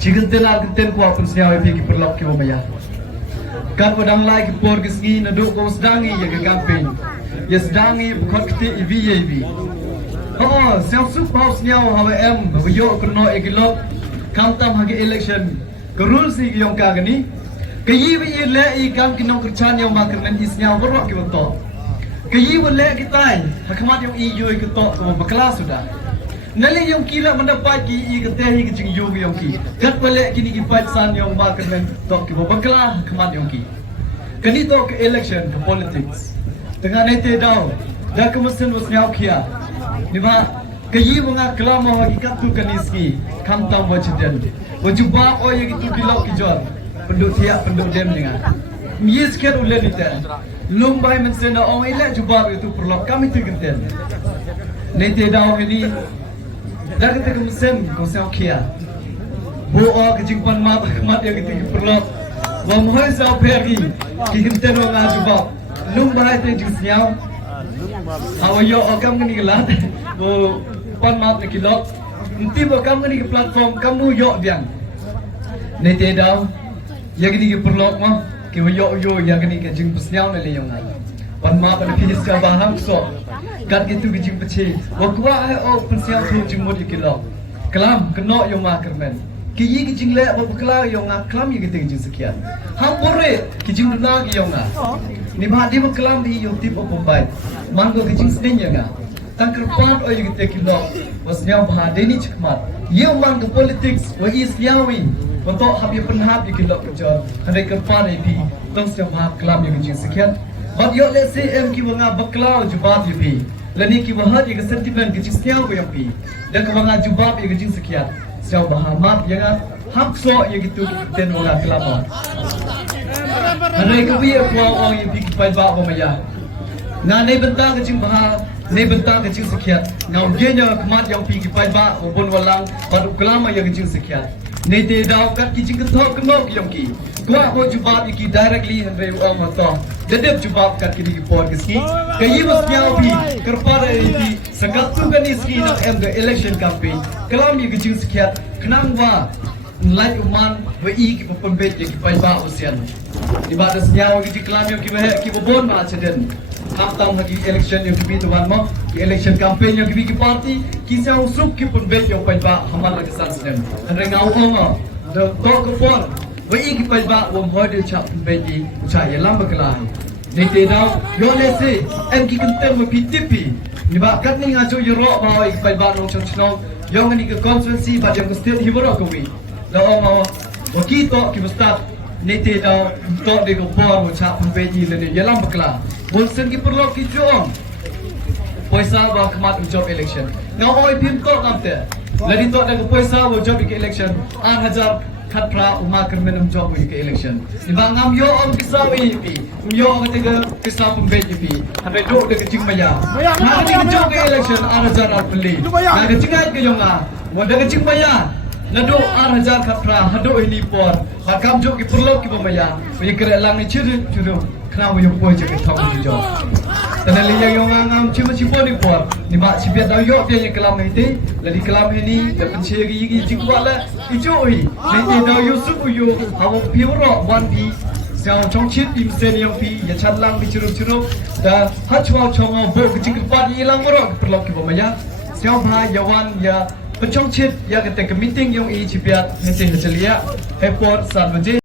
Chicken tenar kenten kuah pun senyau pergi perlok ke Maya. Kan pedang lai ke por ke sini naduk kau sedangi ya ke kampung. Ya sedangi bukan kita ibi. Oh, siapa supau senyau hawa hawa yo kerno ekilok. Kantam hagi election. Kerul si Iong kagani. Kiyi le ikan kinong kerjaan yang makan dan isnyau berok ke betul. Kiyi le kita hakamat yang iyo ke betul Bakla sudah. Nali yang kira mendapat Kiyi ke teh ke jing yo yang ki. Kat balik kini kipat san yang makan dan betul ke Bakla hakamat yang ki. Kini to ke election ke politics. Dengan nete dau. Dah ke mesin wasnyau kia. Niba Kiyi bunga Klam hakikat tu kaniski. Kantam wajiden. Wajubah oh yang itu bilok kijor. Penduduk tiap penduduk dem dengan. Yes kan ulen itu. Lumbai mensenda orang elak jubab itu perlu kami tergenten. Nanti dah ini dah kita kemsen konsep kia. Boa kejimpan mat yang kita perlu. Wamhoi sah pergi kegenten orang jubab. Lumbai itu jisnyau. Awayo okam kini gelat. Bo pan mat lekilok. Nanti okam kini platform kamu yok biang. Nanti dah. Yang ini perlu mah, kita yo yang ini kita jing pesnyau nilai yang lain. Panma pada finish kabahang so, kat gitu kita jing peci. Wakwa oh pesnyau tu jing mudi kilo. Klam kena yang mah Kyrmen. Kiyi kita Jingleh Bakla yang ngah Klam yang kita Jingsakhiat. Hampore kita jing duna yang ngah. Ni bahadi Klam di yang tip opombai. Manggo kita jing seni yang ngah. Tangkerpan oh yang kita kilo. Pesnyau bahadi ni cekmat. Yang manggo politics, wahai siawi. Untuk habis penhap di kilok kerja, hari kerpan ini tong siapa Klam yang Jingsakhiat. Bab yo let's say ki wanga Bakla jubab yepi. Lani ki wahad yang sentiment ki Jingsakhiat ko yepi. Dan ki wanga jubab yang Jingsakhiat. Siapa bahamat yang hak so yang gitu ten wanga Klam. Hari kebi ko orang yang pi pai ba ko maya. Na nei bentang ke Jingsakhiat, nei bentang ke Jingsakhiat. Ngau genya kemat yang pi pai ba bon walang padu Klam yang Jingsakhiat. Nete dah kat kijing ketok kemok yang ki. Gua ho jubab iki directly henre orang mato. Dedep jubab kat kini ki por kiski. Kayi masnya pi kerpara ini sekat tu kan iski nak the election campaign. Klam ye Jingsakhiat kenang wa lai uman wa i ki pembet ye ki pai ba usian. Ibadah senyawa ki Klam yang ki bon ma ceden. Tam lagi election yang kibi tuan mo, election campaign yang kibi ki party, kisah usuk ki pembet yang pai ba hamal lagi sansem. Henre ngau ongo, the talk for, wei ki pai ba wom hode chap pembet di ucai lam Bakla. Nete dah, yo lese, em ki kenten mo pitipi. Ni ba kat ni ngajo yo ro ba ki pai ba nong chong chong, yo ngani ke constituency ba jang state hiboro ko wi. Da ongo, o ki to ki start nete dah to de ko por mo chap pembet di le lam Bakla. Bolsen ki perlu kijong. Poisa ba kemat job election. Ngau oi pim to kamte. Ladi to da poisa ba job ke election. 8,000 khatra uma Kyrmen job ke election. Ni ba ngam yo om kisawi pi. Yo ngate ke kisah pembet pi. Hambe do de jing maya. Na ke job ke election 8,000 apli. Na ke jingai ke yonga. Mo de jing maya. Nado 8,000 khatra hado ini por. Ba kam job ki perlu ki maya. Pe kere lang ni chiru. Kenapa yang boleh jadi tahu juga? Tanah liang yang ngam cuma ni por. Ni mak siapa tahu yo dia yang Klam ini. Lagi Klam ini dia pencari gigi jingkuat lah. Ijoi. Nanti tahu yo suku yo. Awak piurok wan pi. Siapa congcit di mesin yang pi. Ya cadlang di curug-curug. Dah hacwa congau bo kecingkepat hilang borok perlu kita maya. Siapa yawan ya pencongcit ya kita ke meeting yang i cipiat nanti hasilnya. Hepor saat